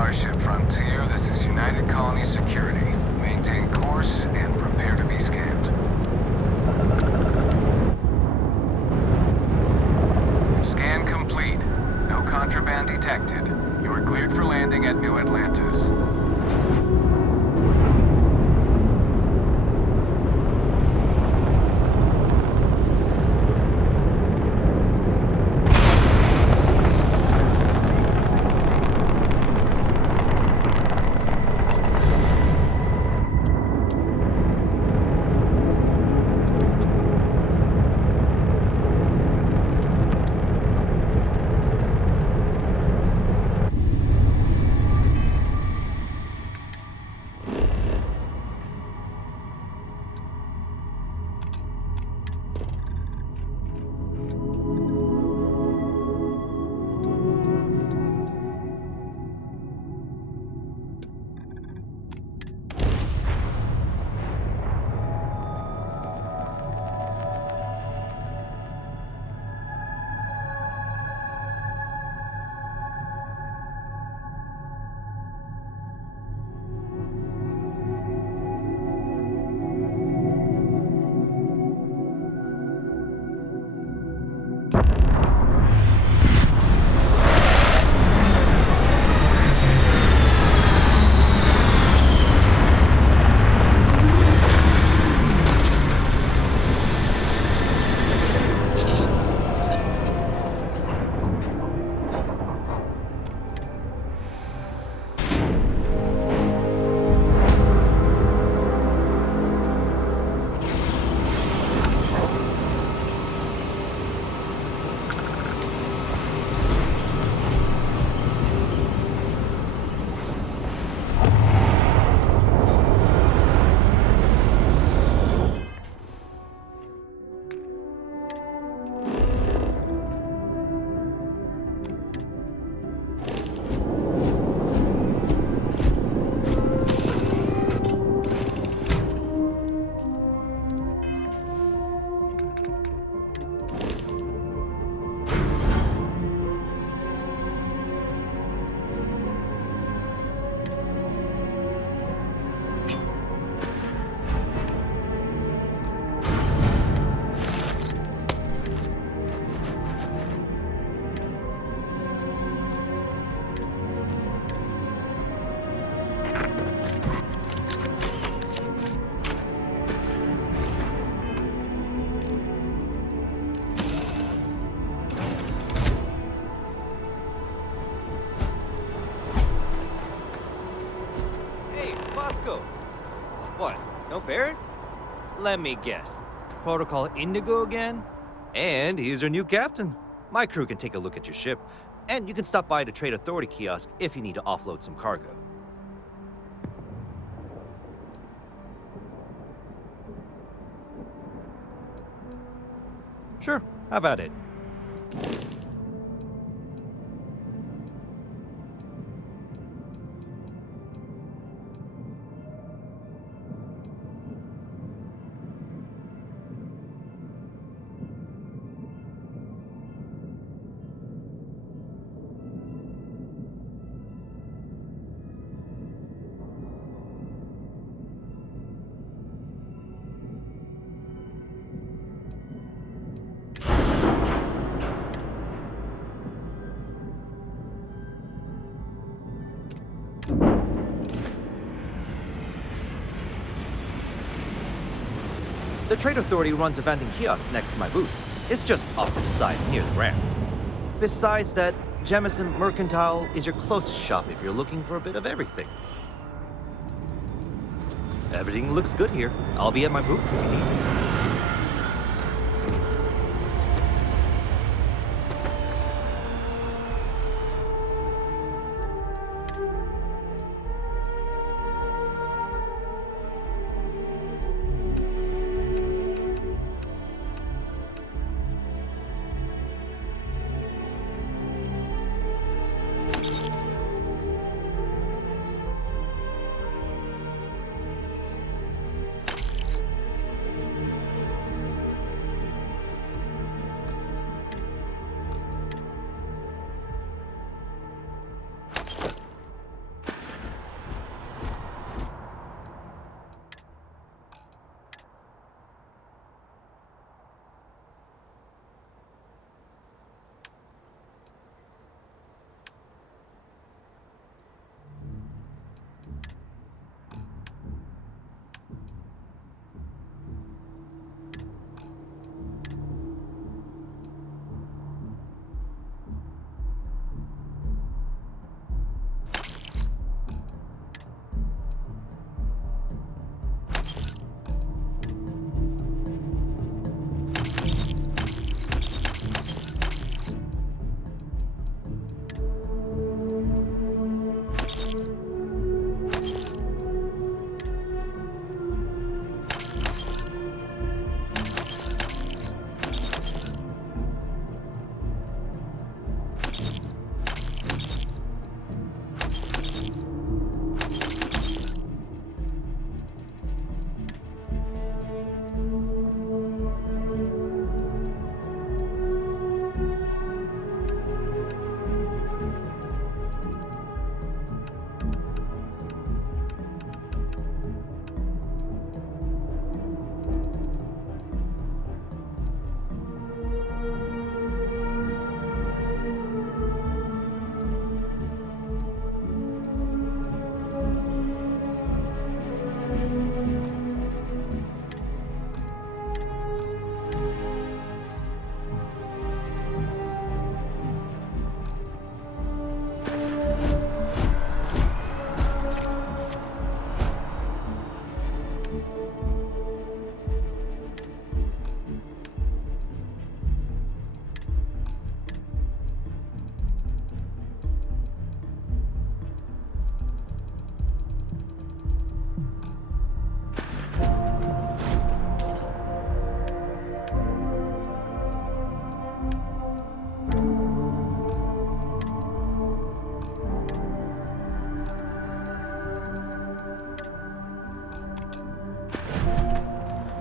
Starship Frontier, this is United Colony Security. Maintain course and prepare to be scanned. Scan complete. No contraband detected. You are cleared for landing at New Atlantis. What, no Barrett? Let me guess. Protocol Indigo again? And he's your new captain. My crew can take a look at your ship, and you can stop by the Trade Authority kiosk if you need to offload some cargo. Sure, have at it. The Trade Authority runs a vending kiosk next to my booth. It's just off to the side, near the ramp. Besides that, Jemison Mercantile is your closest shop if you're looking for a bit of everything. Everything looks good here. I'll be at my booth if you need me.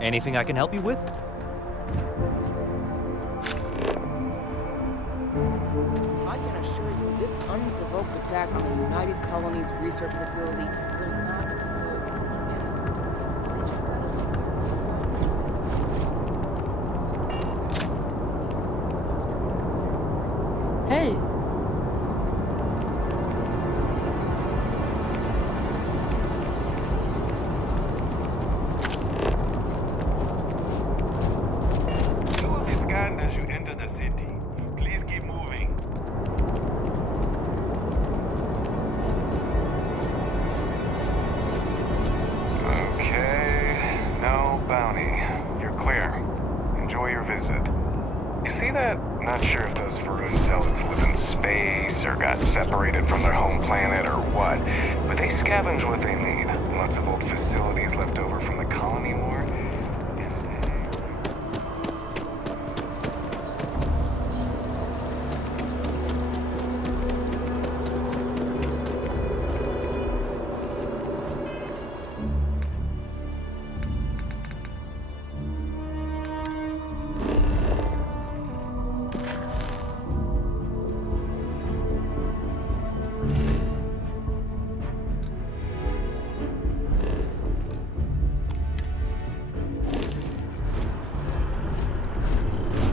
Anything I can help you with? I can assure you, this unprovoked attack on the United Colonies Research Facility will not go unanswered. Could you settle into your new assignments as Hey, You will be scanned as you enter the city. Please keep moving. Okay, no bounty. You're clear. Enjoy your visit. You see that? Not sure if those Varun zealots live in space or got separated from their home planet or what, but they scavenge what they need. Lots of old facilities left over from the colony war.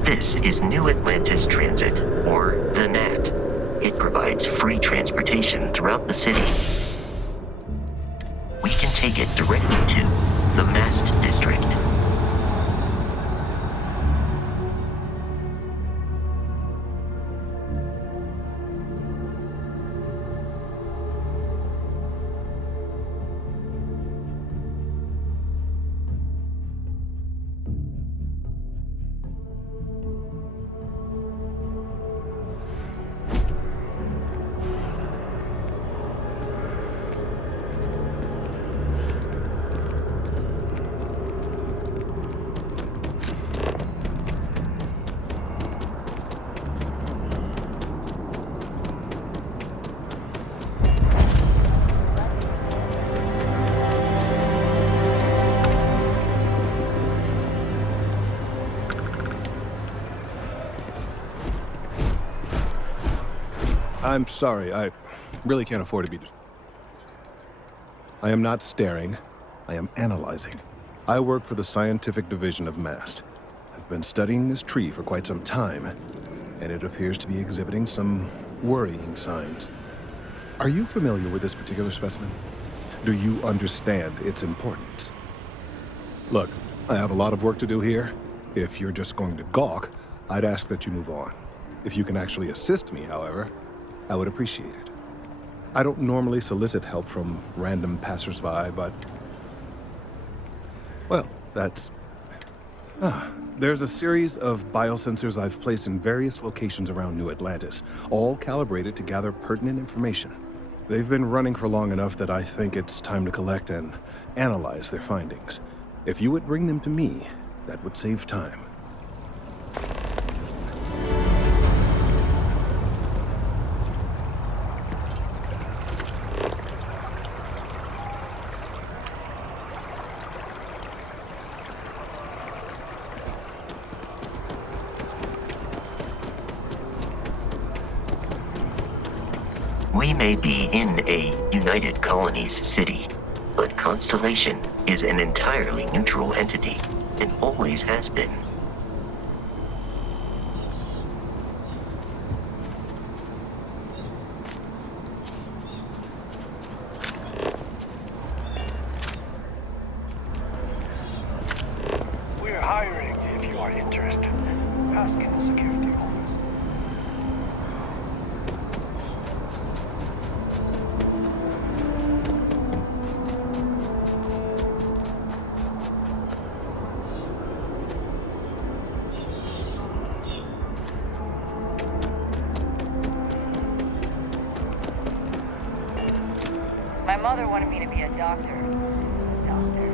This is New Atlantis Transit, or the NAT. It provides free transportation throughout the city. We can take it directly to the Mast District. I'm sorry, I really can't afford to be. I am not staring, I am analyzing. I work for the scientific division of MAST. I've been studying this tree for quite some time, and it appears to be exhibiting some worrying signs. Are you familiar with this particular specimen? Do you understand its importance? Look, I have a lot of work to do here. If you're just going to gawk, I'd ask that you move on. If you can actually assist me, however, I would appreciate it. I don't normally solicit help from random passersby, but... well, that's... There's a series of biosensors I've placed in various locations around New Atlantis, all calibrated to gather pertinent information. They've been running for long enough that I think it's time to collect and analyze their findings. If you would bring them to me, that would save time. We may be in a United Colonies city, but Constellation is an entirely neutral entity, and always has been. We're hiring if you are interested. Ask in the security office. My mother wanted me to be a doctor. Doctor.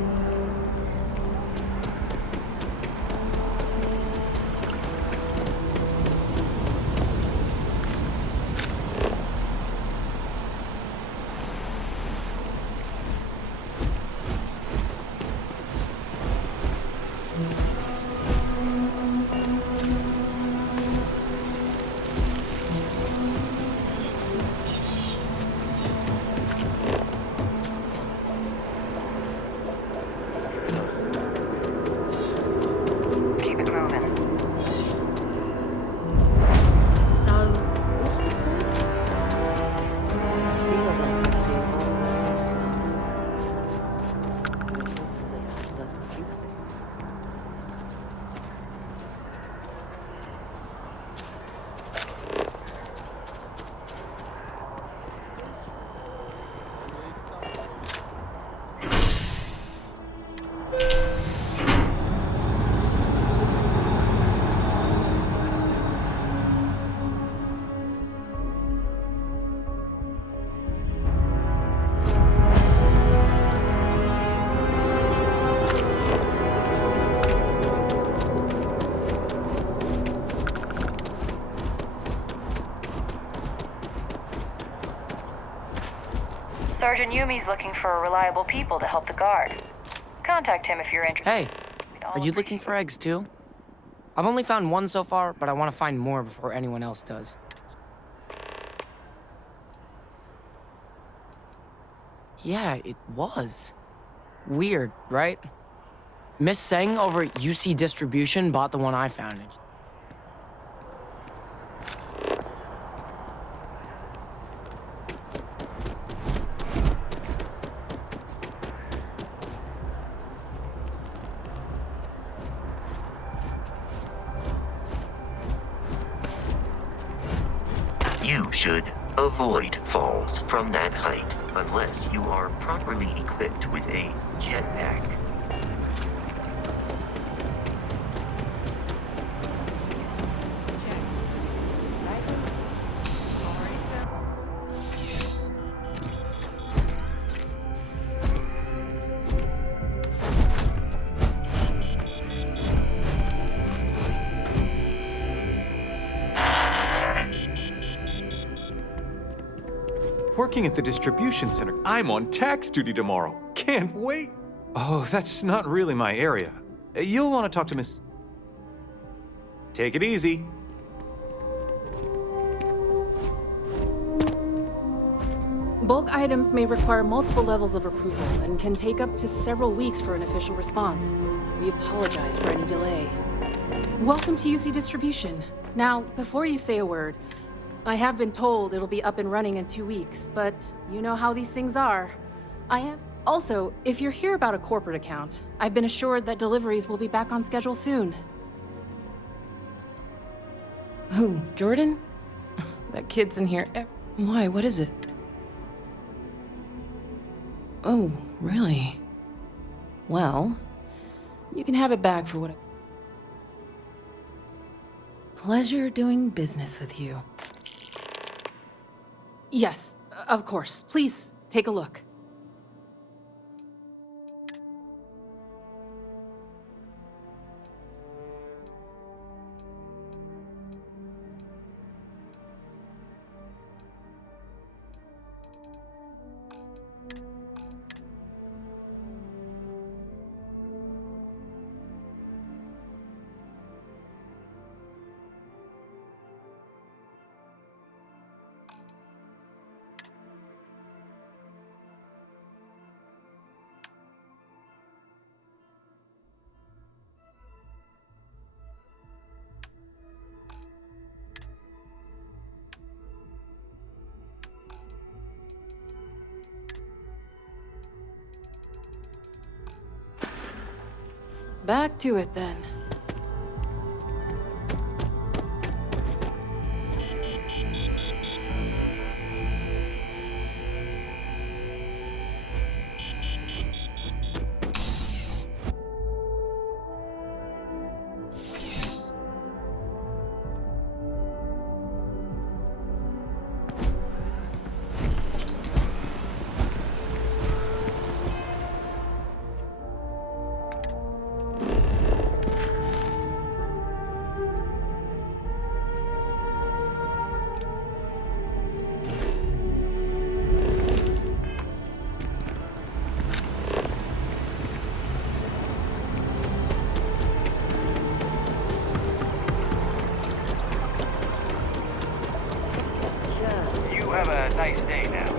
Sergeant Yumi's looking for reliable people to help the guard. Contact him if you're interested. Hey, are you looking for eggs too? I've only found one so far, but I want to find more before anyone else does. Yeah, it was. Weird, right? Miss Seng over at UC Distribution bought the one I founded. You should avoid falls from that height unless you are properly equipped with a jetpack. Working at the distribution center. I'm on tax duty tomorrow. Can't wait. Oh, that's not really my area. You'll want to talk to Miss... Take it easy. Bulk items may require multiple levels of approval and can take up to several weeks for an official response. We apologize for any delay. Welcome to UC Distribution. Now, before you say a word, I have been told it'll be up and running in 2 weeks, but you know how these things are. Also, if you're here about a corporate account, I've been assured that deliveries will be back on schedule soon. Who, Jordan? That kid's in here. Why, what is it? Oh, really? Well, you can have it back for what... Pleasure doing business with you. Yes, of course. Please, take a look. Back to it then. Have a nice day now.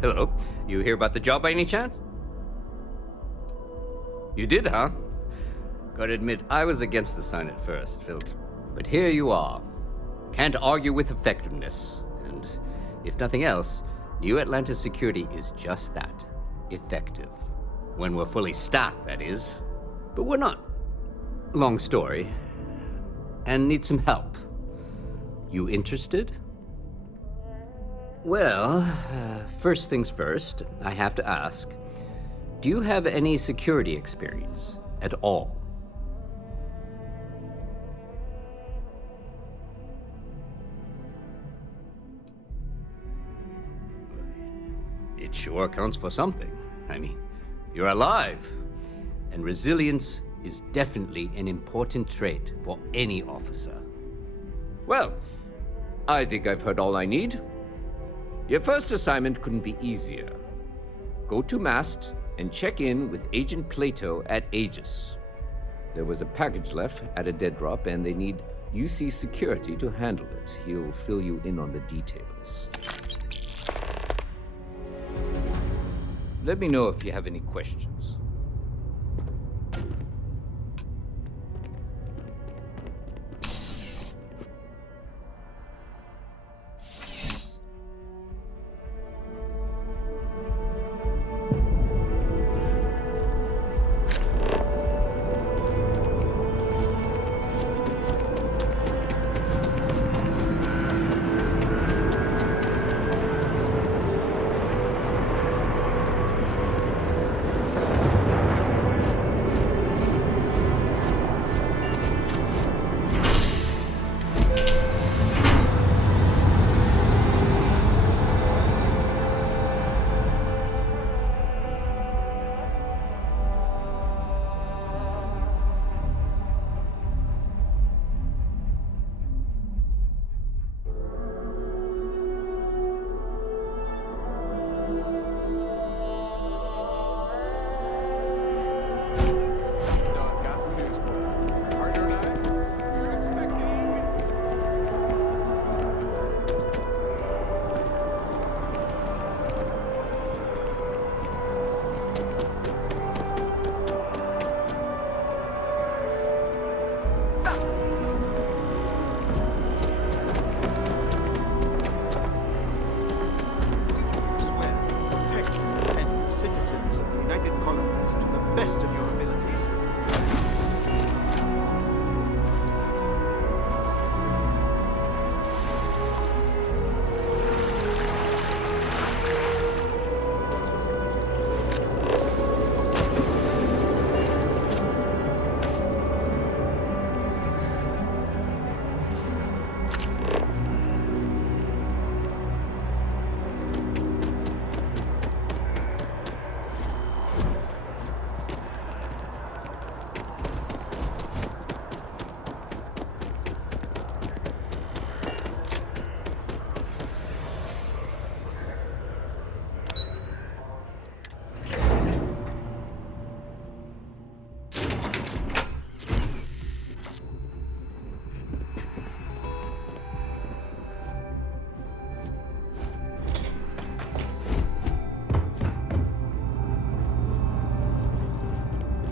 Hello. You hear about the job by any chance? You did, huh? Gotta admit, I was against the sign at first, Filt. But here you are. Can't argue with effectiveness. And if nothing else, New Atlantis security is just that. Effective. When we're fully staffed, that is. But we're not. long story. And need some help. You interested? Well, first things first, I have to ask. Do you have any security experience at all? It sure counts for something. I mean, you're alive. And resilience is definitely an important trait for any officer. Well, I think I've heard all I need. Your first assignment couldn't be easier. Go to Mast and check in with Agent Plato at Aegis. There was a package left at a dead drop, and they need UC security to handle it. He'll fill you in on the details. Let me know if you have any questions. So I've got some news for you. Partner and I, we're expecting. Swear to protect and defend the citizens of the United Colonies to the best of your abilities.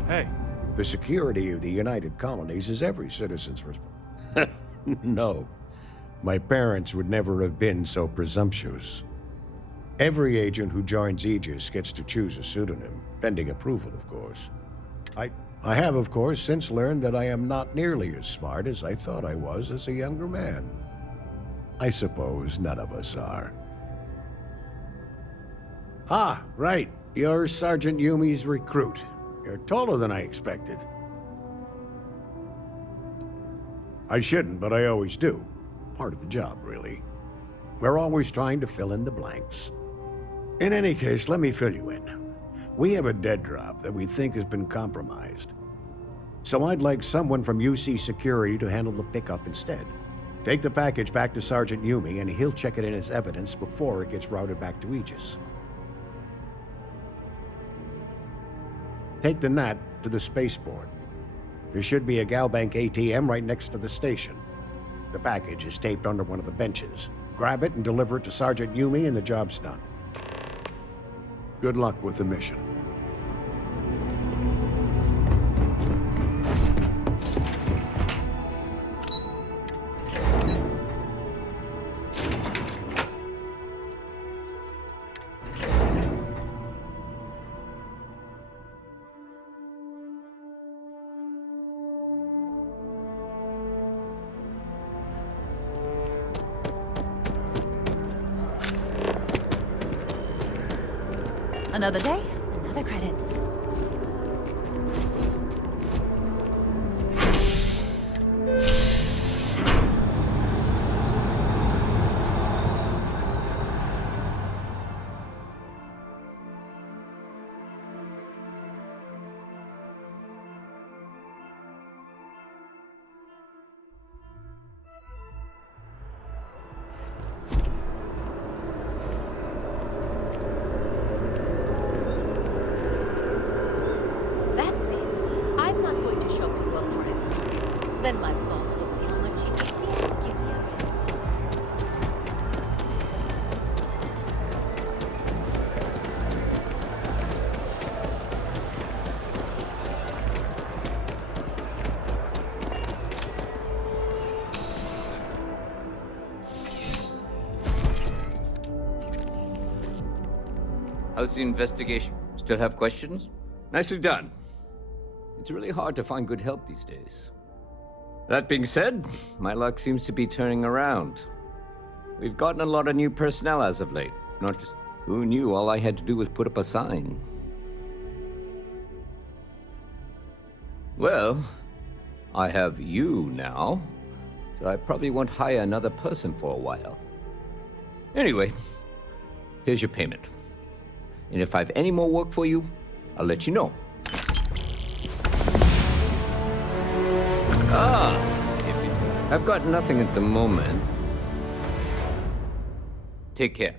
Hey. The security of the United Colonies is every citizen's responsibility. No. My parents would never have been so presumptuous. Every agent who joins Aegis gets to choose a pseudonym, pending approval, of course. I have, of course, since learned that I am not nearly as smart as I thought I was as a younger man. I suppose none of us are. Ah, right. You're Sergeant Yumi's recruit. You're taller than I expected. I shouldn't, but I always do. Part of the job, really. We're always trying to fill in the blanks. In any case, let me fill you in. We have a dead drop that we think has been compromised. So I'd like someone from UC Security to handle the pickup instead. Take the package back to Sergeant Yumi, and he'll check it in as evidence before it gets routed back to Aegis. Take the NAT to the spaceport. There should be a Galbank ATM right next to the station. The package is taped under one of the benches. Grab it and deliver it to Sergeant Yumi, and the job's done. Good luck with the mission. Another day, another credit. Then my boss will see how much he takes me and give me a How's the investigation? Still have questions? Nicely done. It's really hard to find good help these days. That being said, my luck seems to be turning around. We've gotten a lot of new personnel as of late. Not just who knew all I had to do was put up a sign. Well, I have you now, so I probably won't hire another person for a while. Anyway, here's your payment. And if I have any more work for you, I'll let you know. I've got nothing at the moment. Take care.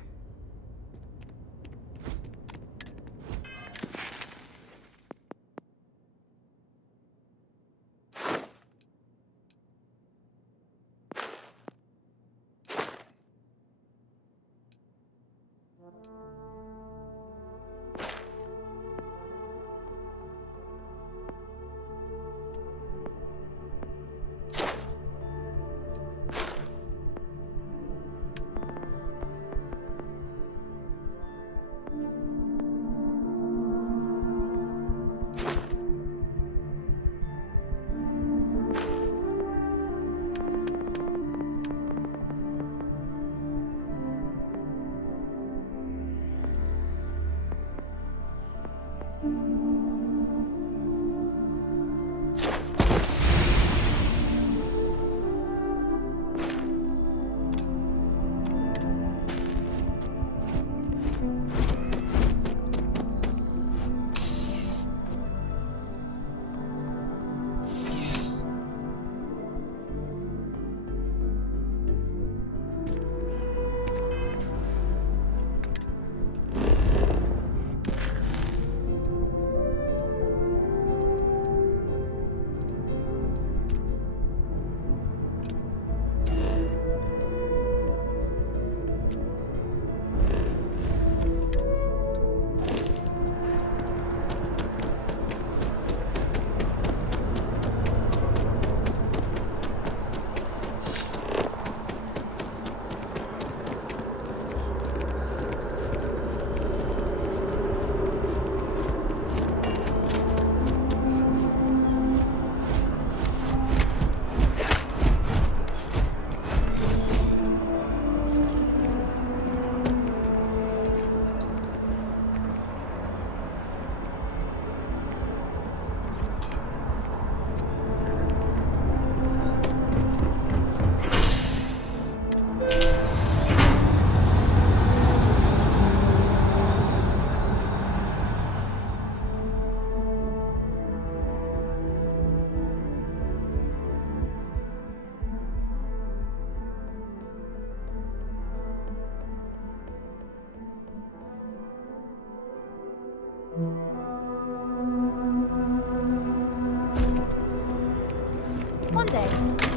One day,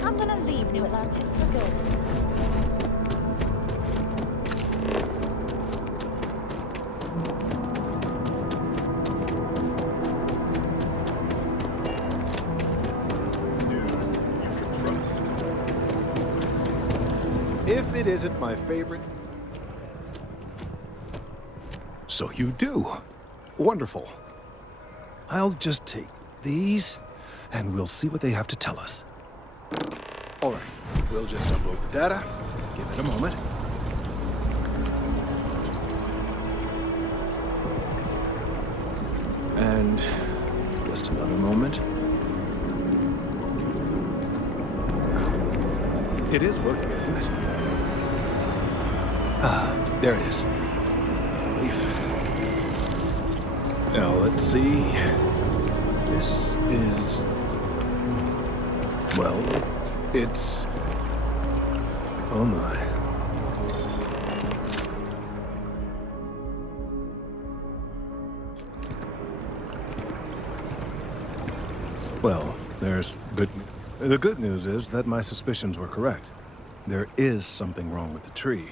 I'm gonna leave New Atlantis for good. If it isn't my favorite... So you do. Wonderful. I'll just take these, and we'll see what they have to tell us. All right, we'll just upload the data. Give it a moment. And just another moment. It is working, isn't it? Ah, there it is. Relief. Now, let's see. This is... well, it's... oh my. Well, the good news is that my suspicions were correct. There is something wrong with the tree.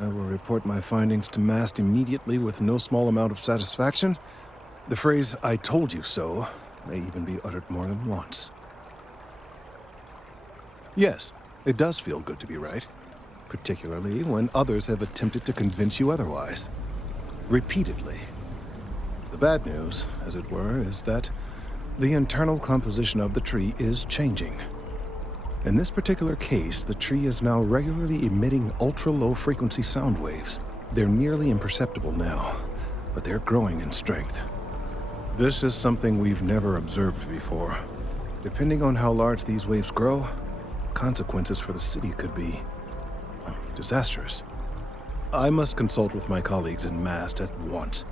I will report my findings to Mast immediately with no small amount of satisfaction. The phrase, "I told you so," may even be uttered more than once. Yes, it does feel good to be right, particularly when others have attempted to convince you otherwise. Repeatedly. The bad news, as it were, is that the internal composition of the tree is changing. In this particular case, the tree is now regularly emitting ultra-low frequency sound waves. They're nearly imperceptible now, but they're growing in strength. This is something we've never observed before. Depending on how large these waves grow, consequences for the city could be disastrous. I must consult with my colleagues in Mast at once.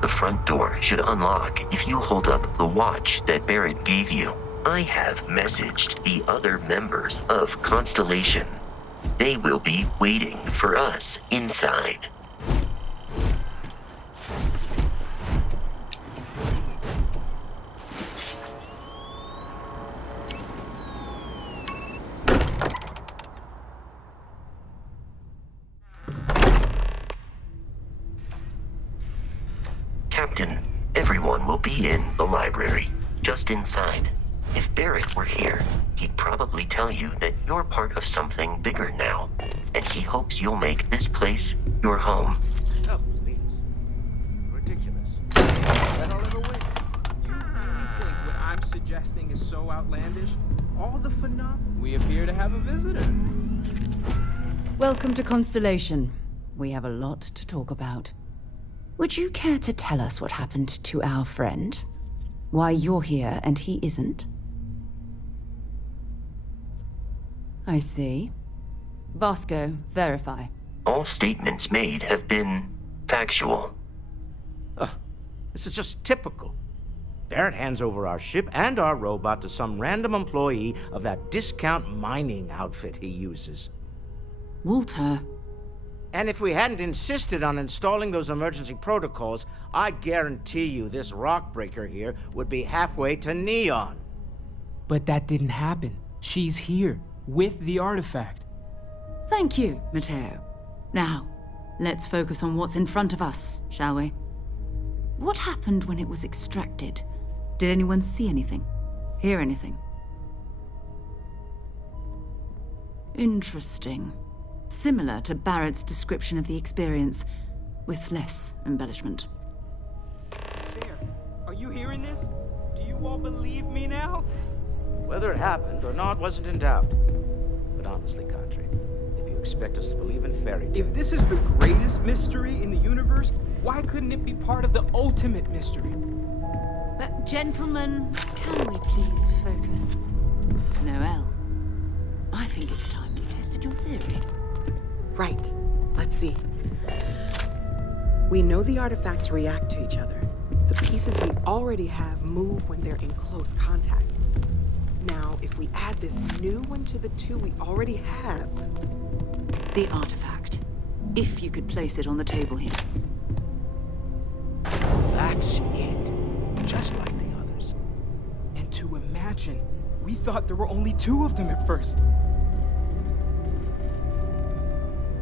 The front door should unlock if you hold up the watch that Barrett gave you. I have messaged the other members of Constellation. They will be waiting for us inside. Captain, everyone will be in the library, just inside. If Barrett were here, he'd probably tell you that you're part of something bigger now, and he hopes you'll make this place your home. Oh, please. Ridiculous. That I'll ever win. You really think what I'm suggesting is so outlandish? All the phenomena. We appear to have a visitor. Welcome to Constellation. We have a lot to talk about. Would you care to tell us what happened to our friend? Why you're here and he isn't? I see. Vasco, verify. All statements made have been factual. This is just typical. Barrett hands over our ship and our robot to some random employee of that discount mining outfit he uses. Walter. And if we hadn't insisted on installing those emergency protocols, I guarantee you this rock breaker here would be halfway to Neon. But that didn't happen. She's here, with the artifact. Thank you, Matteo. Now, let's focus on what's in front of us, shall we? What happened when it was extracted? Did anyone see anything? Hear anything? Interesting. Similar to Barrett's description of the experience, with less embellishment. There. Are you hearing this? Do you all believe me now? Whether it happened or not wasn't in doubt. But honestly, Kadri, if you expect us to believe in fairy tales... If this is the greatest mystery in the universe, why couldn't it be part of the ultimate mystery? But gentlemen, can we please focus? Noel, I think it's time we tested your theory. Right. Let's see. We know the artifacts react to each other. The pieces we already have move when they're in close contact. Now, if we add this new one to the two we already have... The artifact. If you could place it on the table here. That's it. Just like the others. And to imagine, we thought there were only 2 of them at first.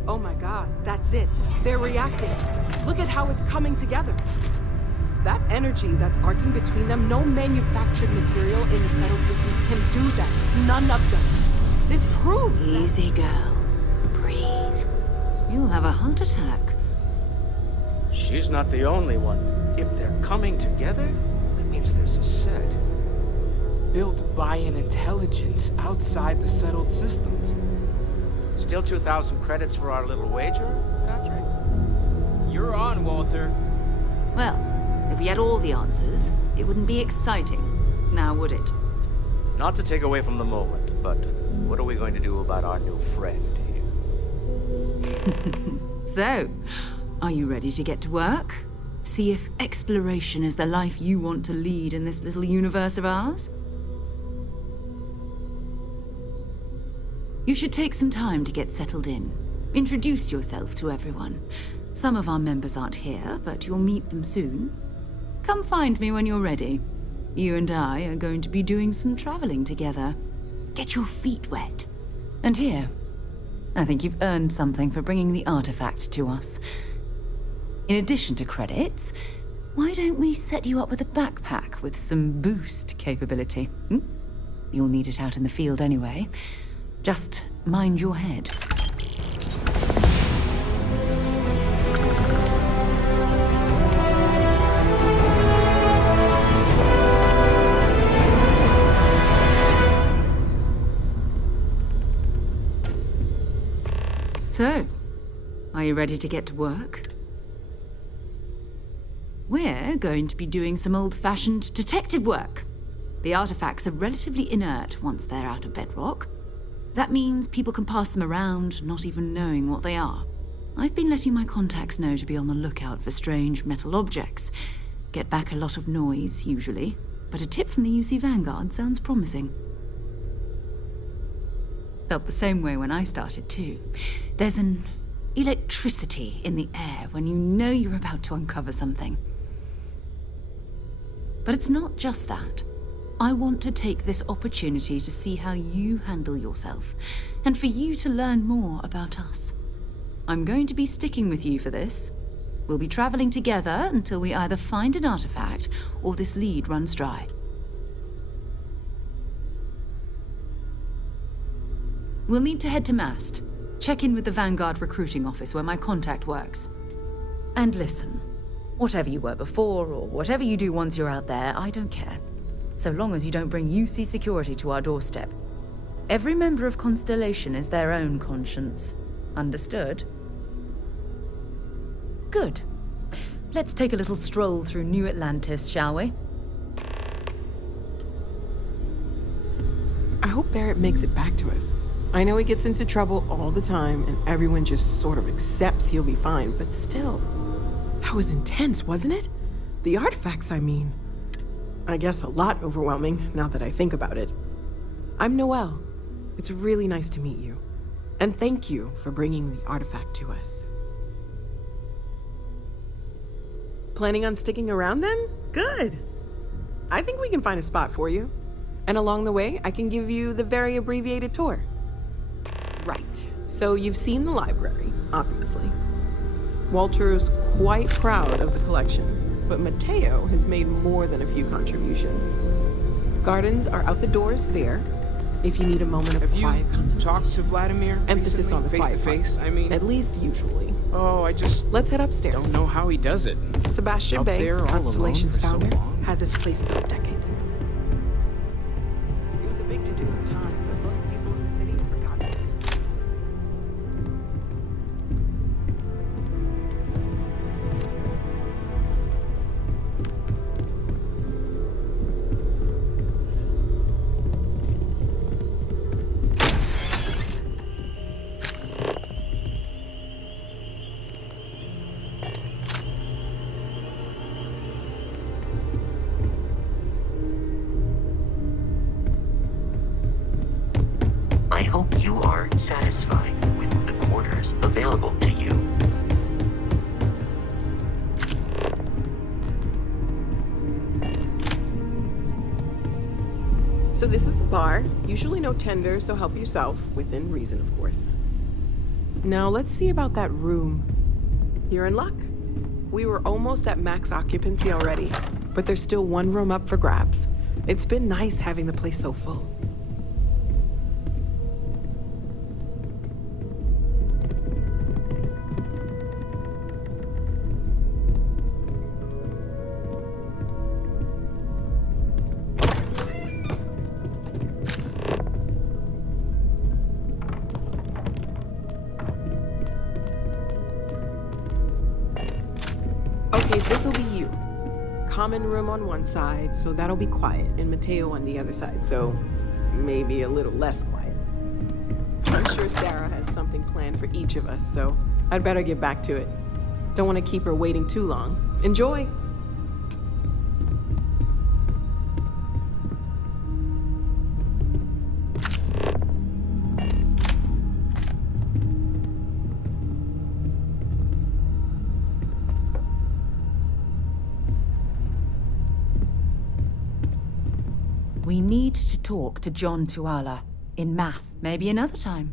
Oh my god, that's it. They're reacting. Look at how it's coming together. That energy that's arcing between them, no manufactured material in the settled systems can do that. None of them. This proves Easy, girl. Breathe. You'll have a heart attack. She's not the only one. If they're coming together, that means there's a set. Built by an intelligence outside the settled systems. Still 2,000 credits for our little wager, Kadri? You're on, Walter. Well, if we had all the answers, it wouldn't be exciting, now would it? Not to take away from the moment, but what are we going to do about our new friend here? So, are you ready to get to work? See if exploration is the life you want to lead in this little universe of ours? You should take some time to get settled in. Introduce yourself to everyone. Some of our members aren't here, but you'll meet them soon. Come find me when you're ready. You and I are going to be doing some traveling together. Get your feet wet. And here, I think you've earned something for bringing the artifact to us. In addition to credits, why don't we set you up with a backpack with some boost capability? You'll need it out in the field anyway. Just mind your head. So, are you ready to get to work? We're going to be doing some old-fashioned detective work. The artifacts are relatively inert once they're out of bedrock. That means people can pass them around, not even knowing what they are. I've been letting my contacts know to be on the lookout for strange metal objects. Get back a lot of noise, usually, but a tip from the UC Vanguard sounds promising. Felt the same way when I started, too. There's an electricity in the air when you know you're about to uncover something. But it's not just that. I want to take this opportunity to see how you handle yourself, and for you to learn more about us. I'm going to be sticking with you for this. We'll be traveling together until we either find an artifact or this lead runs dry. We'll need to head to Mast. Check in with the Vanguard recruiting office where my contact works. And listen, whatever you were before or whatever you do once you're out there, I don't care. So long as you don't bring UC security to our doorstep. Every member of Constellation is their own conscience. Understood? Good. Let's take a little stroll through New Atlantis, shall we? I hope Barrett makes it back to us. I know he gets into trouble all the time, and everyone just sort of accepts he'll be fine, but still. That was intense, wasn't it? The artifacts, I mean. I guess a lot overwhelming, now that I think about it. I'm Noelle. It's really nice to meet you. And thank you for bringing the artifact to us. Planning on sticking around then? Good. I think we can find a spot for you. And along the way, I can give you the very abbreviated tour. Right. So you've seen the library, obviously. Walter's quite proud of the collection, but Mateo has made more than a few contributions. Gardens are out the doors there, if you need a moment of quiet contemplation. Talked to Vladimir Emphasis recently? on the face to quiet face, part. I mean. At least usually. Oh, I just Let's head upstairs. don't know how he does it. Sebastian Out Banks, there all alone Constellation's for so founder, long. had this place built decades ago. It was a big to-do at the time, but most people in the city have forgotten it. I hope you are satisfied with the quarters available to you. So this is the bar. Usually no tender, so help yourself, within reason, of course. Now let's see about that room. You're in luck. We were almost at max occupancy already, but there's still one room up for grabs. It's been nice having the place so full. Okay, this'll be you. Common room on one side, so that'll be quiet, and Mateo on the other side, so maybe a little less quiet. I'm sure Sarah has something planned for each of us, so I'd better get back to it. Don't want to keep her waiting too long. Enjoy! We need to talk to John Tuala. In mass, maybe another time.